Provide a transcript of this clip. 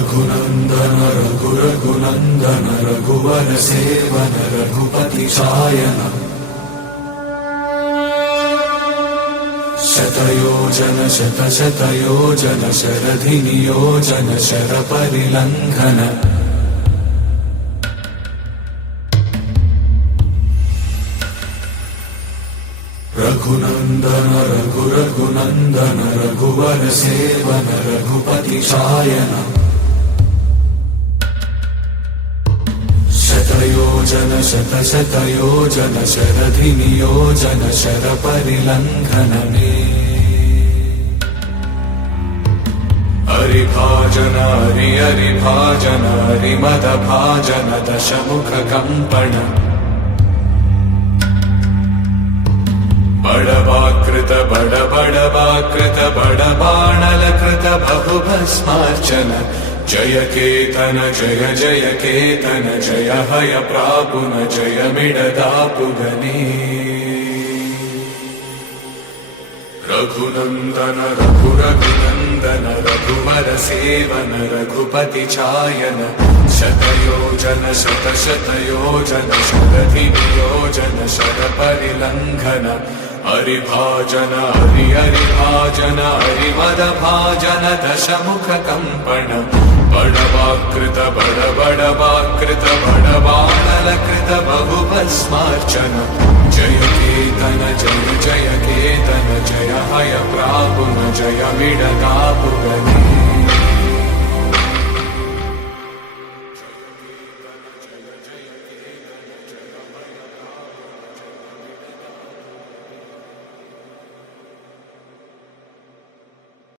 रघुनन्दन रघुरघुनन्दन रघुवर सेवन रघुपति चायन शतयोजन शतशतयोजन शरधि नियोजन शरपरिलङ्घन रघुनन्दन रघुरघुनन्दन रघुवर सेवन रघुपति चायन शतयोजन शतशतयोजन शरधि नियोजन शरपरिलङ्घन हरिभाजन हरिभाजन हरिमदभाजन दशमुख कंपन बड़वाकृत बड़वाकृत बड़बाणलकृत बहुभस्मार्चन जय केतन जय जय केतन जय हय प्रापुन जय मिडदापुगनी रघुनन्दन रघुरघुनन्दन रघुवर सेवन रघुपति चायन शतयोजन शतशतयोजन शरधि नियोजन शरपरिलङ्घन हरिभाजन हरिभाजन हरिमदभाजन दशमुख कंपन बड़वाकृत बड़वाकृत बड़बाणलकृत बहुभस्मार्चन जय केतन जय जय केतन जय हय प्रापुन जय मिडदापुगनी